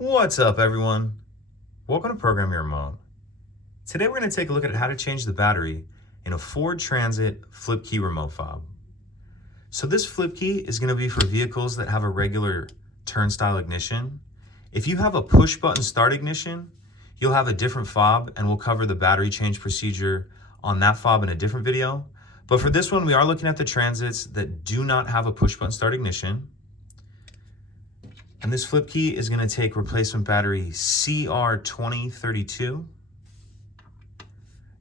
What's up, everyone? Welcome to Program Your Remote. Today we're going to take a look at how to change the battery in a Ford Transit flip key remote fob. So this flip key is going to be for vehicles that have a regular turnstile ignition. If you have a push button start ignition, you'll have a different fob, and we'll cover the battery change procedure on that fob in a different video. But for this one, we are looking at the Transits that do not have a push button start ignition. And this flip key is going to take replacement battery CR2032.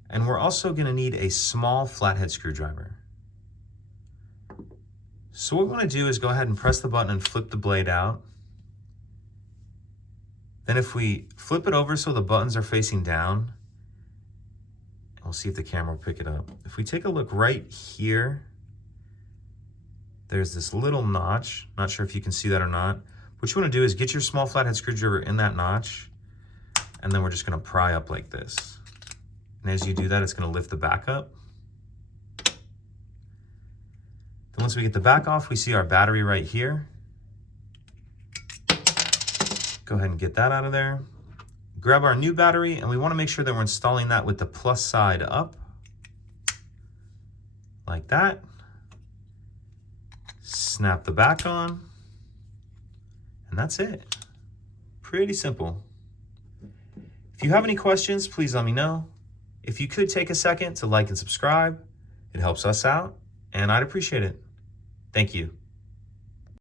And we're also going to need a small flathead screwdriver. So what we want to do is go ahead and press the button and flip the blade out. Then if we flip it over so the buttons are facing down, we'll see if the camera will pick it up. If we take a look right here, there's this little notch. Not sure if you can see that or not. What you want to do is get your small flathead screwdriver in that notch, and then we're just going to pry up like this. And as you do that, it's going to lift the back up. Then once we get the back off, we see our battery right here. Go ahead and get that out of there. Grab our new battery, and we want to make sure that we're installing that with the plus side up, like that. Snap the back on. And that's it. Pretty simple. If you have any questions, please let me know. If you could take a second to like and subscribe, it helps us out, and I'd appreciate it. Thank you.